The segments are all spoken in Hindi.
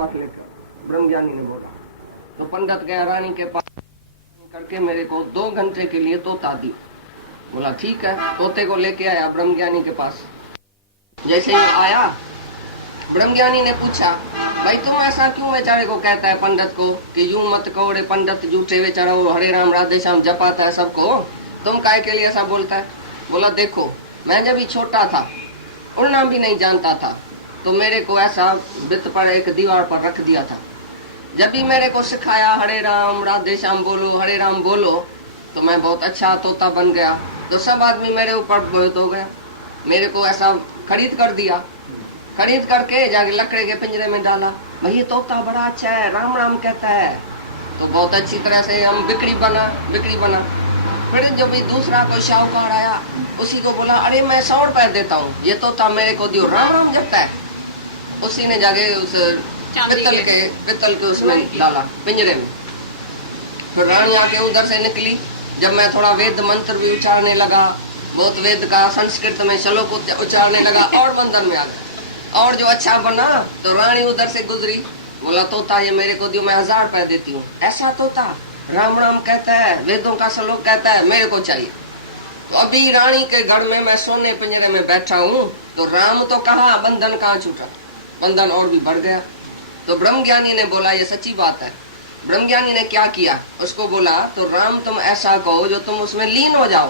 पास लेकर। ब्रह्मज्ञानी ने बोला। तो पंडित गया रानी के पास करके मेरे को 2 घंटे के लिए तोता दी। बोला ठीक है, तोते को लेके आया ब्रह्मज्ञानी के पास। जैसे ही आया, ब्रह्मज्ञानी ने पूछा, भाई तुम ऐसा क्यों बेचारे को कहता है पंडित को कि यूं मत कहो रे पंडित, झूठे बेचारा वो हरे राम राधे श्याम जपाता है सबको, तुम काय के लिए ऐसा बोलता है? बोला देखो, मैं जब ही छोटा था, उड़ना भी नहीं जानता था, तो मेरे को ऐसा भित्त पर एक दीवार पर रख दिया था। जब भी मेरे को सिखाया हरे राम राधे श्याम बोलो, हरे राम बोलो, तो मैं बहुत अच्छा तोता बन गया। तो सब आदमी मेरे ऊपर बहुत हो गया, मेरे को ऐसा खरीद कर दिया। खरीद करके जाके लकड़े के पिंजरे में डाला। भाई ये तोता बड़ा अच्छा है, राम राम कहता है। तो बहुत अच्छी तरह से हम बिक्री बना। फिर जब भी दूसरा कोई शाहूकार आया, उसी को बोला, अरे मैं 100 रुपए देता हूँ, ये तोता मेरे को दियो, राम राम जपता है। उसी ने जाके उस पित्तल के उसमें डाला पिंजरे में। फिर रानी आके उधर से निकली। जब मैं थोड़ा वेद मंत्र भी उच्चारने लगा, बहुत वेद का संस्कृत में श्लोक उच्चारने लगा, और बंधन में आ गया। और जो अच्छा बना तो रानी उधर से गुजरी। बोला तोता ये मेरे को दियो, मैं 1000 रुपए देती हूँ। ऐसा तोता राम राम कहता है, वेदों का श्लोक कहता है, मेरे को चाहिए। तो अभी रानी के घर में मैं सोने पिंजरे में बैठा हूँ, तो राम तो कहा, बंधन कहाँ छूटा, बंधन और भी बढ़ गया। तो ब्रह्मज्ञानी ने बोला ये सच्ची बात है। ब्रह्मज्ञानी ने क्या किया, उसको बोला तो राम तुम ऐसा कहो जो तुम उसमें लीन हो जाओ,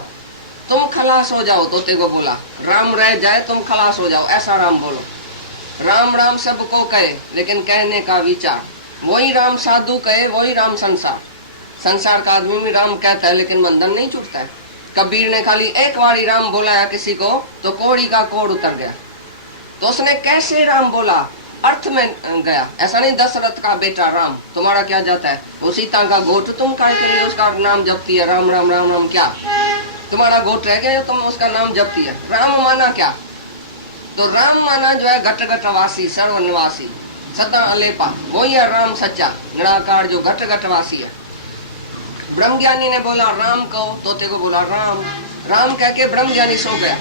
तुम खलास हो जाओ। तोते को बोला राम रह जाए, तुम खलास हो जाओ, ऐसा राम बोलो। राम राम सबको कहे, लेकिन कहने का विचार। वही राम साधु कहे, वही राम संसार का आदमी भी राम कहता है, लेकिन बंधन नहीं छूटता है। कबीर ने खाली एक बारी राम बोलाया किसी को, तो कोड़ी का कोड़ उतर गया। तो उसने कैसे राम बोला, अर्थ में गया। ऐसा नहीं दशरथ का बेटा राम, तुम्हारा क्या जाता है, वो सीता का गोट, तुम काय के लिए उसका नाम जपती है, राम राम राम राम, क्या तुम्हारा गोट रह गया, तुम उसका नाम जपती है। राम माना क्या, तो राम माना जो है घट घट वासी, सर्वनिवासी, सदा अलेपा, वही है राम सच्चा निराकार जो घट घट वासी है। ब्रह्मज्ञानी ने बोला राम कहो, तोते को बोला राम राम कह के ब्रह्मज्ञानी सो गया।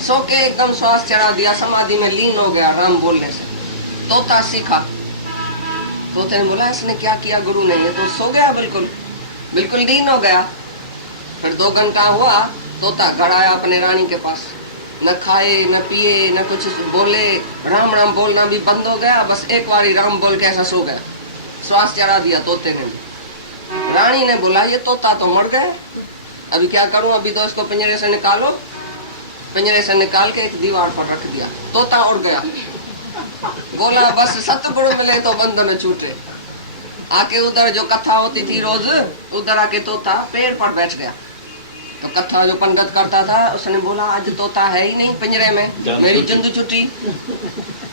सो के एकदम श्वास चढ़ा दिया, समाधि में लीन हो गया राम बोलने से। तोता सीखा। तोते ने बोला इसने क्या किया गुरु ने, ये तो सो गया, बिल्कुल लीन हो गया। फिर 2 घंटा हुआ, तोता घर आया अपने रानी के पास। न खाए न पिए न कुछ बोले, राम राम बोलना भी बंद हो गया। बस एक बारी राम बोल के ऐसा सो गया, श्वास चढ़ा दिया तोते ने। रानी ने बोला ये तोता तो मर गया, अभी क्या करूं, अभी तो इसको पिंजरे से निकालो। पिंजरे से निकाल के एक दीवार पर रख दिया, तोता उड़ गया। बोला बस सतगुरु मिले तो बंधन छूटे। आके उधर जो कथा होती थी रोज, उधर आके तोता पेड़ पर बैठ गया। तो कथा जो पंडित करता था, उसने बोला आज तोता है ही नहीं पिंजरे में, मेरी जिंद छुट्टी।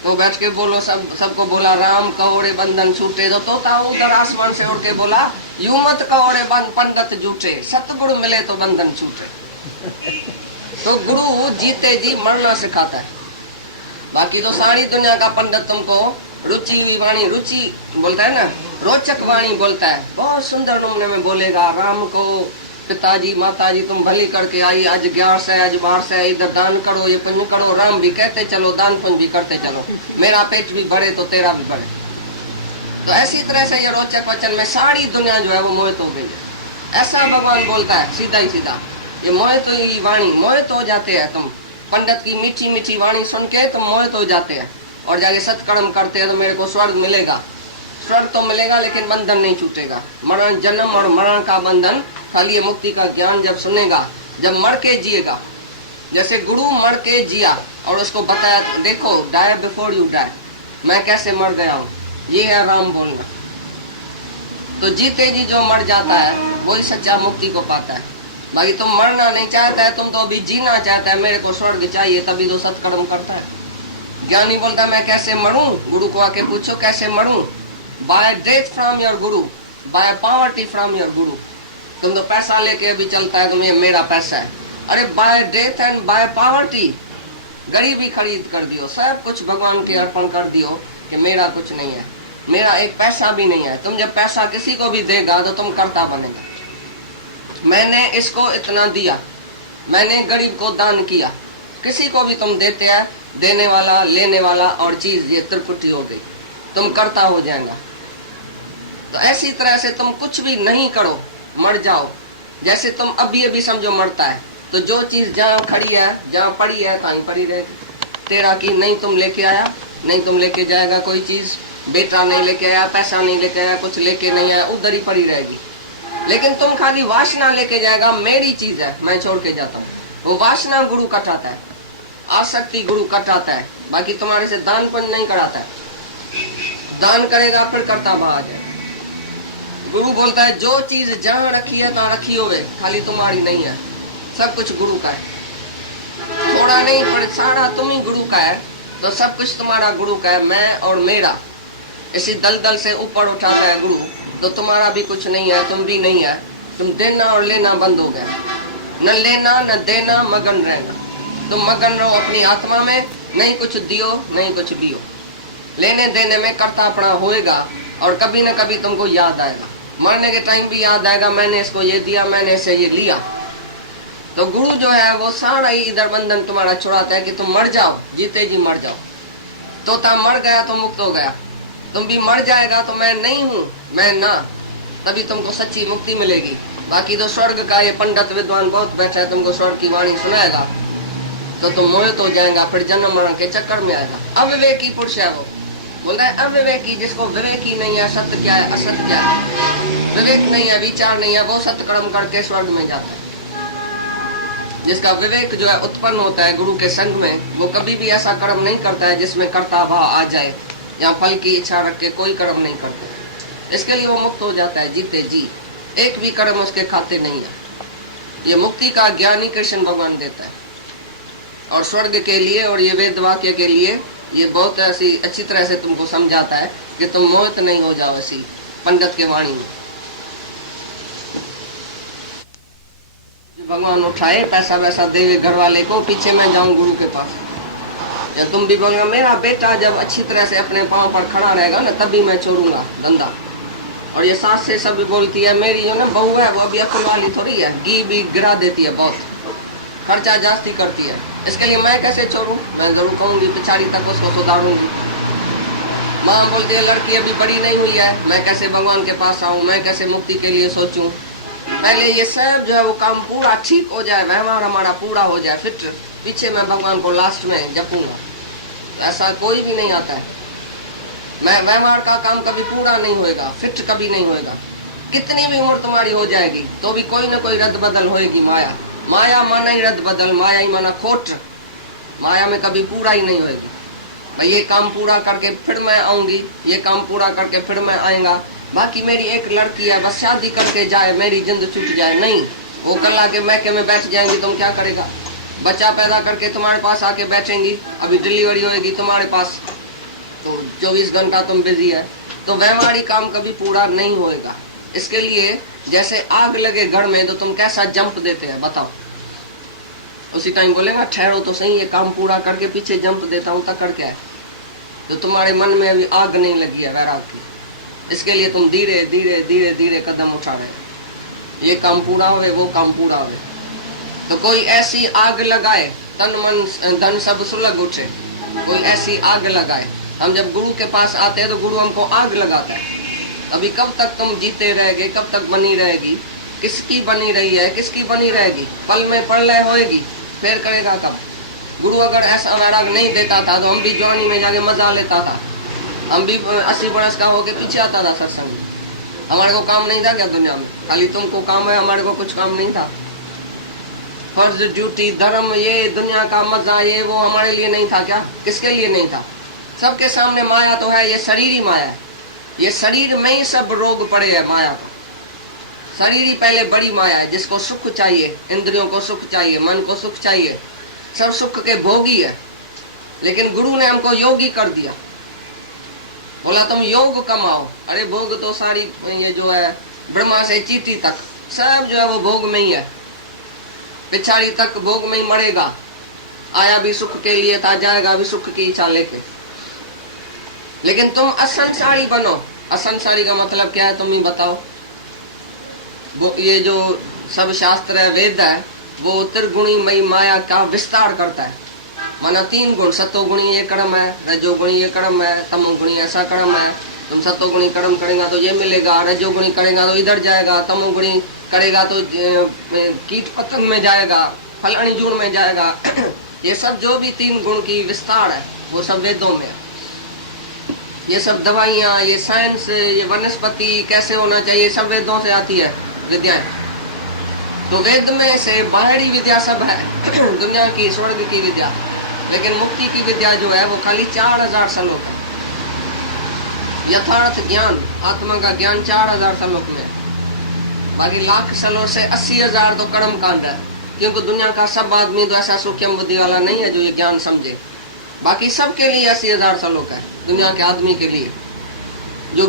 तो बैठ के बोलो, सबको बोला राम कहोड़े बंधन छूटे। तो तोता उधर आसमान से उड़ के बोला यूं मत कहोड़े पंडित झूठे, सतगुरु मिले तो बंधन छूटे। तो गुरु जीते जी मरना सिखाता है। बाकी तो सारी दुनिया का पंडित तुमको रुचि हुई वाणी, रुचि बोलता है ना, रोचक वाणी बोलता है, बहुत सुंदर नमूने में बोलेगा। राम को पिताजी माताजी तुम भली करके आई, आज 11 से आज 12 से इधर दान करो, ये पुण्य करो। राम भी कहते चलो, दान पुण्य भी करते चलो, मेरा पेट भी भरे तो तेरा भी भरे। तो ऐसी तरह से ये रोचक वचन में सारी दुनिया जो है वो मोहित हो गई है। ऐसा भगवान बोलता है सीधा ही सीधा, ये मोहित हुई वाणी, मोहित हो जाते हैं तुम। पंडित की मीठी मीठी वाणी सुन के तुम मोहित हो जाते हैं, और जाके सत्कर्म करते हैं तो मेरे को स्वर्ग मिलेगा। स्वर्ग तो मिलेगा लेकिन बंधन नहीं छूटेगा। मरण, जन्म और मरण का बंधन, खाली ये मुक्ति का ज्ञान जब सुनेगा, जब मर के जिएगा। जैसे गुरु मर के जिया और उसको बताया, देखो डाई बिफोर यू डाई, मैं कैसे मर गया हूँ, ये है राम बोलना। तो जीते जी जो मर जाता है वही सच्चा मुक्ति को पाता है। बाकी तुम मरना नहीं चाहता है, तुम तो अभी जीना चाहता है, मेरे को स्वर्ग चाहिए, तभी तो सत्कर्म करता है। ज्ञानी बोलता है मैं कैसे मरूं, गुरु को आके पूछो कैसे मरूं। Bye death from your Guru, bye poverty from your गुरु। तुम तो पैसा लेके अभी चलता है, तुम्हें मेरा पैसा है। अरे by death and by poverty, गरीबी खरीद कर दियो, सब कुछ भगवान के अर्पण कर दियो कि मेरा कुछ नहीं है, मेरा एक पैसा भी नहीं है। तुम जब पैसा किसी को भी देगा तो तुम कर्ता बनेगा। मैंने इसको इतना दिया, मैंने गरीब को दान किया। किसी को भी तुम देते हैं, देने वाला लेने वाला और चीज, ये त्रिपुटी हो गई। तुम करता हो जाएगा। तो ऐसी तरह से तुम कुछ भी नहीं करो, मर जाओ। जैसे तुम अभी अभी समझो मरता है, तो जो चीज जहाँ खड़ी है, जहाँ पड़ी है, कहीं पड़ी रहेगी। तेरा की नहीं तुम लेके आया, नहीं तुम लेके जाएगा कोई चीज, बेटा नहीं लेके आया, पैसा नहीं लेके आया, कुछ लेके नहीं आया, उधर ही पड़ी रहेगी। लेकिन तुम खाली वासना लेके जाएगा, मेरी चीज है मैं छोड़ के जाता हूँ, वो वासना गुरु कटाता है, आसक्ति गुरु कटाता है। बाकी तुम्हारे से दान पुण्य नहीं कराता है। दान करेगा फिर करता भाव जाए। गुरु बोलता है जो चीज जहाँ रखी है तहाँ रखी होवे, खाली तुम्हारी नहीं है, सब कुछ गुरु का है। थोड़ा नहीं पर सारा तुम ही गुरु का है, तो सब कुछ तुम्हारा गुरु का है। मैं और मेरा इसी दलदल से ऊपर उठाता है गुरु, तो तुम्हारा भी कुछ नहीं है, तुम भी नहीं है। तुम देना और लेना बंद हो गया, न लेना न देना, मगन रहना। तुम मगन रहो अपनी आत्मा में, नहीं कुछ दियो नहीं कुछ लियो। लेने देने में करता अपना होएगा, और कभी न कभी तुमको याद आएगा, मरने के टाइम भी याद आएगा, मैंने इसको ये दिया, मैंने इसे ये लिया। तो गुरु जो है वो सारा ही इधर बंधन तुम्हारा छुड़ाता है कि तुम मर जाओ, जीते जी मर जाओ। तोता मर गया तो मुक्त हो गया, तुम भी मर जाएगा तो मैं नहीं हूँ, मैं ना, तभी तुमको सच्ची मुक्ति मिलेगी। बाकी तो स्वर्ग का ये पंडित विद्वान बहुत बैठा है, तुमको स्वर्ग की वाणी सुनाएगा तो तुम मोहित हो जाएगा, फिर जन्म मरण के चक्कर में आएगा। अविवेकी पुरुष है वो, बोलता है अविवेकी, जिसको विवेक ही नहीं है, सत्य क्या है असत्य क्या है, विवेक नहीं है, विचार नहीं है, वो सत्कर्म करके स्वर्ग में जाता है। जिसका विवेक जो है उत्पन्न होता है गुरु के संग में, वो कभी भी ऐसा कर्म नहीं करता है जिसमें कर्ता भाव आ जाए या फल की इच्छा रख के कोई कर्म नहीं करते। इसके लिए वो मुक्त हो जाता है जीते जी, एक भी कर्म उसके खाते नहीं है। ये मुक्ति का ज्ञान ही कृष्ण भगवान देता है। और स्वर्ग के लिए और ये वेद वाक्य के लिए ये बहुत ऐसी अच्छी तरह से तुमको समझाता है कि तुम मोहित नहीं हो जाओ ऐसी पंडित के वाणी में। भगवान उठाए पैसा वैसा देवे घर वाले को, पीछे मैं जाऊं गुरु के पास। जब तुम भी बोलेगा मेरा बेटा जब अच्छी तरह से अपने पांव पर खड़ा रहेगा ना, तभी मैं छोड़ूंगा धंधा। और ये सास से सब बोलती है, मेरी जो ना बहू है वो अभी अकल वाली थोड़ी है, घी भी गिरा देती है, बहुत खर्चा जास्ती करती है, इसके लिए मैं कैसे छोड़ूं। मैं जरूर कहूंगी पिछाड़ी तक उसको सुधारूंगी। माँ बोलती है लड़की अभी बड़ी नहीं हुई है, मैं कैसे भगवान के पास आऊं, मैं कैसे मुक्ति के लिए सोचूं। पहले ये सब जो है वो काम पूरा ठीक हो जाए, व्यवहार हमारा पूरा हो जाए, फिर पीछे मैं भगवान को लास्ट में जपूंगा। ऐसा कोई भी नहीं आता है। मैं व्यवहार का काम कभी पूरा नहीं होएगा, फिट कभी नहीं होएगा। कितनी भी उम्र तुम्हारी हो जाएगी तो भी कोई ना कोई रद्द बदल होएगी। माया, माया माना ही रद्द बदल, माया ही माना खोट। माया में कभी पूरा ही नहीं होएगी। भाई ये काम पूरा करके फिर मैं आऊंगी, ये काम पूरा करके फिर मैं आएगा। बाकी मेरी एक लड़की है, बस शादी करके जाए, मेरी जिंद छूट जाए, नहीं। वो कल आके मैके में बैठ जाएंगी, तुम क्या करेगा। बच्चा पैदा करके तुम्हारे पास आके बैठेंगी, अभी डिलीवरी होएगी तुम्हारे पास, तो 24 घंटा तुम बिजी है, तो व्यवहारिक काम कभी पूरा नहीं होएगा। इसके लिए जैसे आग लगे घर में तो तुम कैसा जंप देते हैं बताओ। उसी टाइम बोलेगा ठहरो तो सही, ये काम पूरा करके पीछे जंप देता हूँ, तक करके आए। तो तुम्हारे मन में अभी आग नहीं लगी है वैराग की, इसके लिए तुम धीरे धीरे धीरे धीरे कदम उठा रहे हो। ये काम पूरा होवे, वो काम पूरा होवे। तो कोई ऐसी आग लगाए, तन मन धन सब सुलग उठे, कोई ऐसी आग लगाए। हम जब गुरु के पास आते हैं तो गुरु हमको आग लगाता है। अभी कब तक तुम जीते रहेगे, कब तक बनी रहेगी, किसकी बनी रही है, किसकी बनी रहेगी। पल में प्रलय होएगी, फिर करेगा कब। गुरु अगर ऐसा वैराग नहीं देता था तो हम भी जवानी में जाके मजा लेता था, हम भी 80 बरस का होके पीछे आता था सत्संग में। हमारे को काम नहीं था क्या दुनिया में, खाली तुमको काम है, हमारे को कुछ काम नहीं था। फर्ज ड्यूटी धर्म ये दुनिया का मजा ये वो हमारे लिए नहीं था क्या, किसके लिए नहीं था। सबके सामने माया तो है, ये शरीर ही माया है। ये शरीर में ही सब रोग पड़े है माया को। शरीर ही पहले बड़ी माया है, जिसको सुख चाहिए, इंद्रियों को सुख चाहिए, मन को सुख चाहिए, सब सुख के भोगी है। लेकिन गुरु ने हमको योगी कर दिया, बोला तुम योग कमाओ। अरे भोग तो सारी ये जो है ब्रह्मा से चीटी तक सब जो है वो भोग में ही है, पिछाड़ी तक भोग में ही मरेगा। आया भी सुख के लिए था, जाएगा भी सुख की इच्छा लेके। लेकिन तुम असंसारी बनो। असंसारी का मतलब क्या है तुम ही बताओ। वो ये जो सब शास्त्र है, वेद है, वो त्रिगुणी मई माया का विस्तार करता है। माना 3 गुण, सतोगुणी ये कर्म है, रजोगुणी ये कर्म है, तमोगुणी ऐसा कर्म है। तुम सतोगुणी कर्म करेगा तो ये मिलेगा, रजोगुणी करेगा तो इधर जाएगा, तमोगुणी करेगा तो कीट पतंग में जाएगा, फलानी जून में जाएगा। ये सब जो भी 3 गुण की विस्तार है वो सब वेदों में है। ये सब दवाइयाँ, ये साइंस, ये वनस्पति कैसे होना चाहिए, सब वेदों से आती है विद्याएं। तो वेद में से बाहरी विद्या सब है, दुनिया की स्वर्ग की विद्या, लेकिन मुक्ति की विद्या जो है वो खाली 4000 श्लोक है। यथार्थ ज्ञान, आत्मा का ज्ञान 4000 श्लोक में। बाकी लाख श्लोक से 80,000 तो कर्म कांड है, क्योंकि दुनिया का सब आदमी तो ऐसा सूक्ष्म बुद्धि वाला नहीं है जो ये ज्ञान समझे। बाकी सबके लिए 80,000 श्लोक है, दुनिया के आदमी के लिए जो